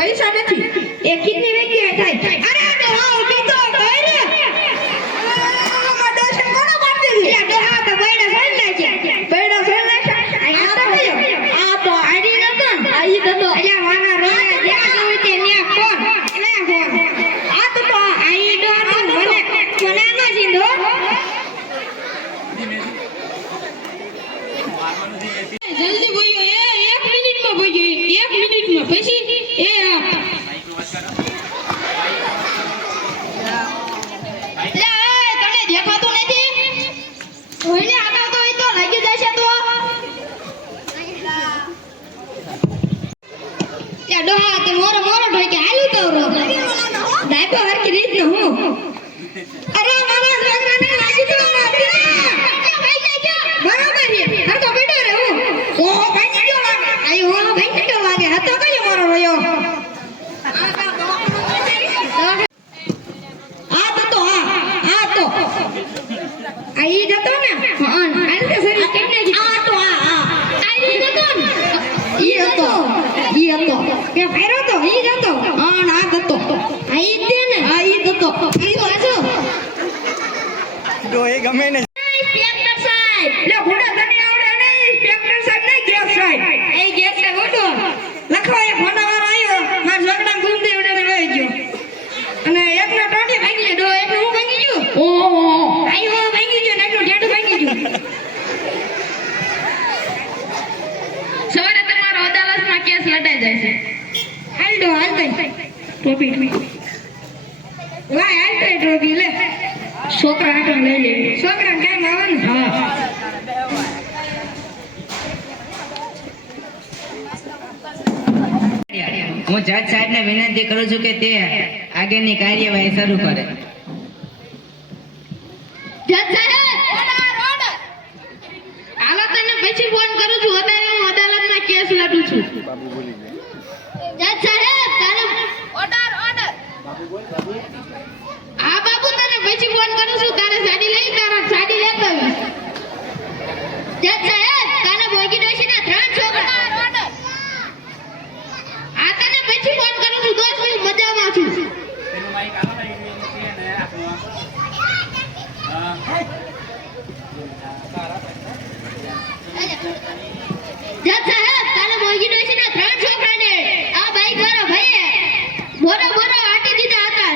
પૈસા નથી એ કિડની વેચી થાય અરે ડોહા ઊભી તો કઈ રે માડો છે કોનો મારતી એટલે ડોહા તો બૈડા ફોન નાખ્યા બૈડા ફોન નાખ્યા આ તો કયો આ તો આડી નતો આઈ તો એટલે વાના રોયા જ્યાં જોઈ તે ને ફોન એટલે ફોન આ તો આઈ ડો તો મને કોનાનો જીંદો જલ્દી બોલ્યો એ 1 મિનિટમાં બોલ્યો 1 મિનિટમાં પછી એ દેખાતું નથી ઓઈને આગાતો હોય તો લાગી જશે તો યા ડોહા તે મોરો ઢોકે હાલી તો રો દાઈપો હરકી રીત ન હું અરે મારા છોકરાને લાગી તો નથી ભાઈ ગયો બરાબર છે હરકો બેઠો રે હું ઓ ભાઈ ગયો લાગે આયો ભાઈ ગયો લાગે હતો કયો મોરો રોયો આઈ જતો ને હા આને સરી કેમને આ તો આઈ જતો ને ઈ હતો કે ફેરો તો ઈ જતો હા ના જતો આઈ દે ને આઈ જતો ઈ વાજો તો એ ગમે ને ઇન્સ્પેક્ટર સાહેબ લે ભોડા તને આવડે ને ઇન્સ્પેક્ટર સાહેબ ને ગેસ સાહેબ એ ગેસ ને ગોડો લખવા એ ફોટા વાળો આવ્યો માર છોકરા ગુંદે ઉડે વહી ગયો અને એકનો ટોટી ભાગી ગયો એકનો હું ભાગી ગયો ઓહો આયો ભાગી ગયો ને એકનો ઢેડો ભાગી ગયો સવારે તમારો અદાલતમાં કેસ લડાઈ જાય છે હાલડો હાલતો ટોપી લાય હાલતો ટોપી લે છોકરા આટો લઈ લે છોકરા કામ આવવાનું હા હું જજ સાહેબને વિનંતી કરું છું કે તે આગળની કાર્યવાહી શરૂ કરે. જજ સાહેબ ઓર્ડર હાલો તને પછી ફોન કરું છું અત્યારે હું અદાલતમાં કેસ લડું છું. જજ સાહેબ તારે ઓર્ડર હા બાબુ તને પછી ફોન કરું છું તારે સાડી લઈ તારા સાડી લેતો આવીશ. જજ સાહેબ તારે ભોગી ડોશીના 3 છોકરા ઓર્ડર આ તને પછી ફોન કરું છું દોસ્ત હું મજામાં છું. જજ સાહેબ કાલે મોગી ડોશીના 3 છોકરાને આ બાઈક વાળા ભાઈએ બોરો આટી દીધા હતા.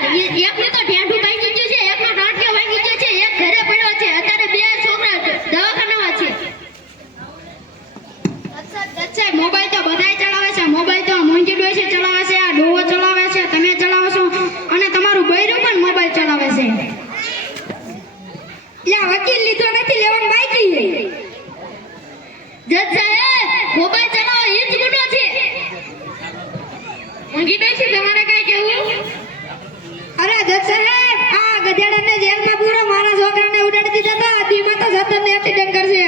એકને તો ઢેંઢું ભાંગી ગયું છે, એકનો ટાંટિયો ભાંગી ગયો છે, એક ઘરે પડ્યો છે. અત્યારે 2 છોકરા દવાખાનામાં છે. સાહેબ મોબાઈલ તો બધાય ચલાવે છે, મોબાઈલ તો મોંઘી ડોશી ચલાવે છે, આ ડોવો ચલાવે છે, તમે ચલાવો છો અને તમારું બૈરું પણ મોબાઈલ ચલાવે છે. યા વકીલ લીધો નથી લેવાનું બાકી. જજ સાહેબ મોબાઈલ ચલાવો એ જ ગુનો છે. મોંઘી ડોશી તમારે કઈ કેવું? અરે જજ સાહેબ આ ગધેડાને જેલમાં પૂરો મારા છોકરાને ઉડાડી દીધા હતા. દીમાં તો સતરને એક્સિડન્ટ કરશે.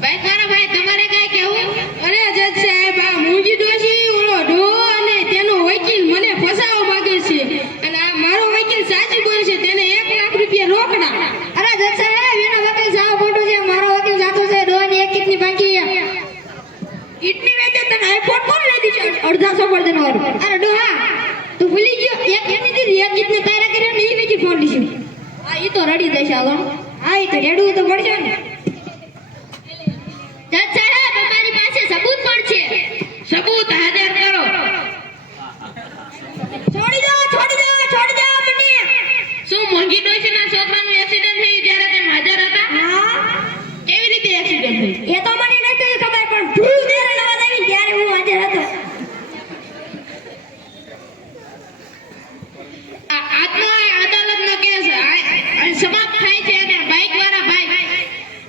ભાઈ મારા ભાઈ તમારે કઈ કેવું? અરે જજ સાહેબ આ મોંઘી ડોશી ઓલો ડો અને તેનો વકીલ મને ફસાવવા માંગે છે અને આ મારો વકીલ સાચી બોલે છે. તેને 1 લાખ રૂપિયા રોકડા. અરે જજ સાહેબ એનો વકીલ સાવ ખોટો છે, મારો વકીલ સાચો છે. ડોની એક કિડની બાકી કિડની વેચે તને આઈફોન કોણ લઈ દીધો 150 પર દેવાનો. અરે ડોહા તું ભૂલી ગયો એક એની દીધી એક કિડની તારા કર્યો ને ઈ વેચી ફોન દીધો. આ ઈ તો રડી દેશે હાલો. આ ઈ તો રેડવું તો પડશે ને. જજ સાહેબ અમારી પાસે સબૂત પણ છે. સબૂત હાજર કરો. છોડી દો મને. શું મોંઘી ડોશીના છોકરાનું એક્સિડન્ટ થયું ત્યારે તમે હાજર હતા? હા. કેવી રીતે એક્સિડન્ટ થયું? એ તો મને નથી ખબર પણ ધૂળ દેર અવાજ આવી ત્યારે હું હાજર હતો. આજનો અદાલતનો કેસ સમાપ્ત થાય છે અને બાઈક વાળા ભાઈ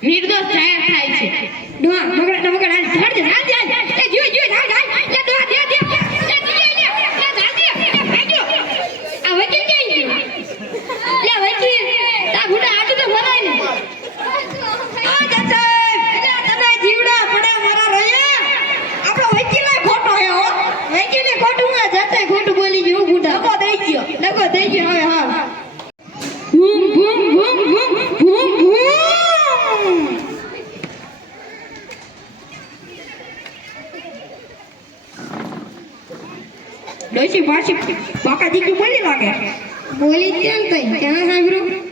નિર્દોષ જાહેર થાય છે. ડોહા મગડ હાલ ધડ હાલ એ જો હાલ એ ડોહા દે આ વકીલ ક્યાં ગયો? લે વકીલ પાછી પાકા દીકરી બોલી લાગે બોલી જ ત્યાં કઈ ત્યાં સાંભળ્યું